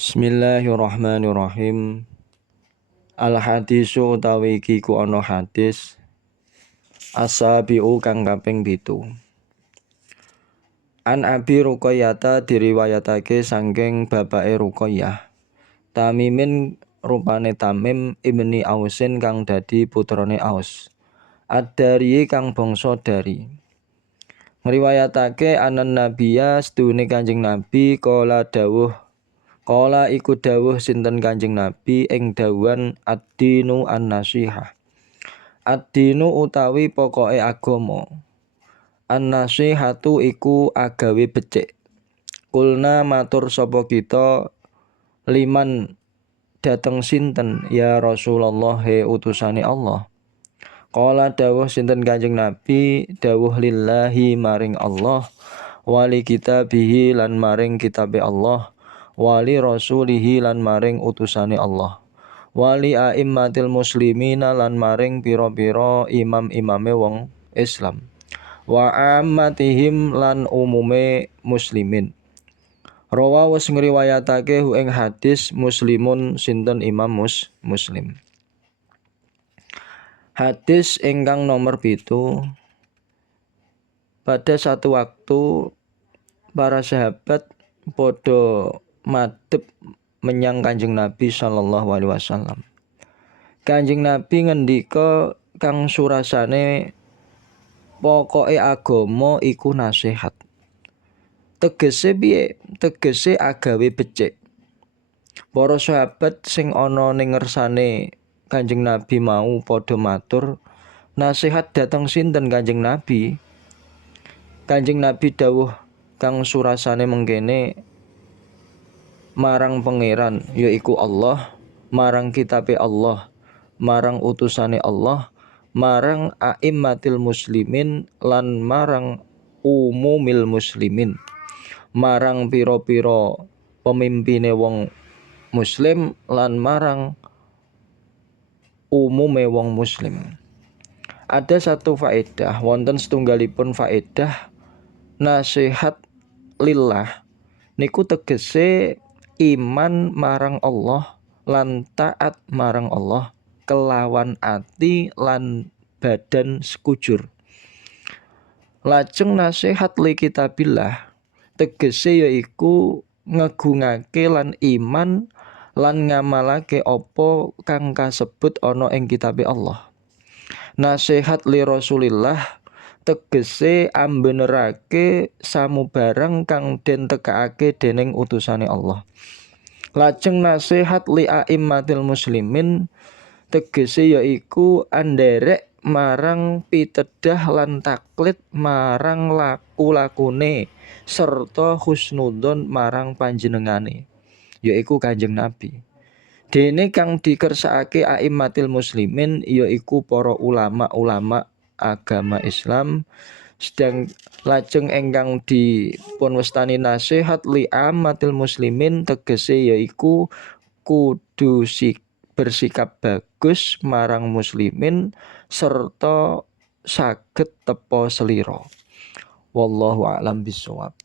Bismillahirrahmanirrahim. Al-hadisu utawi iki ku ana hadis as-sabiu kang kaping 7. An Abi Ruqayyah diriwayatake saking bapake Ruqayyah. Tamimin rupane Tamim ibni Ausin kang dadi putrane Aus. Ad-Dari kang bangsa Dari. Ngriwayatake anan Nabiya sedune Kanjeng Nabi Kala iku dawuh sinten Kanjeng Nabi ing dawuhan ad-dinu an-nasihah. Ad-dinu utawi pokoke agama. An-nasihatu iku agawe becik. Kulna matur sapa kita liman dateng sinten ya Rasulullah he utusane Allah. Kala dawuh sinten Kanjeng Nabi dawuh lillahi maring Allah wali kitabihi lan maring kitabe Allah wali rasulihi lan maring utusane Allah wali a'immatil muslimina lan maring pira-pira imam-imame wong Islam wa ammatihim lan umume muslimin. Rawa wis ngriwayatake ing hadis Muslimun sinten Imam Muslim. Hadis ingkang nomor 7. Pada satu waktu para sahabat podo madhep menyang Kanjeng Nabi sallallahu alaihi wasallam. Kanjeng Nabi ngendika kang surasane pokoke agama iku nasihat. Tegese piye? Tegese agawe becik. Para sahabat sing ana ning ngersane Kanjeng Nabi mau padha matur, nasihat dateng sinten Kanjeng Nabi? Kanjeng Nabi dawuh kang surasane mengkene marang pangeran yaiku Allah, marang kitabe Allah, marang utusane Allah, marang a'immatil muslimin lan marang umumil muslimin, marang pira-pira pemimpine wong muslim lan marang umume wong muslim. Ada satu faedah, wonten setunggalipun faedah nasihat lillah niku tegese iman marang Allah lan taat marang Allah kelawan ati lan badan sekujur. Lajeng nasihat li kitabillah tegese yaiku ngegungake lan iman lan ngamalake apa kang kasebut ana ing kitabe Allah. Nasihat li Rasulillah tegese ambenerake samubarang kang den tekake dening utusane Allah. Lajeng nasihat li a'immatil muslimin tegese yaiku anderek marang pitedah lan taklid marang laku-lakune serta husnudzon marang panjenengane yaiku Kanjeng Nabi. Dene kang dikersakake a'immatil muslimin yaiku para ulama-ulama agama Islam. Sedang lajeng engkang dipun wastani nasihat li ammatil muslimin tegese yaiku kudu bersikap bagus marang muslimin serta saged tepa selira. Wallahu a'lam bishawab.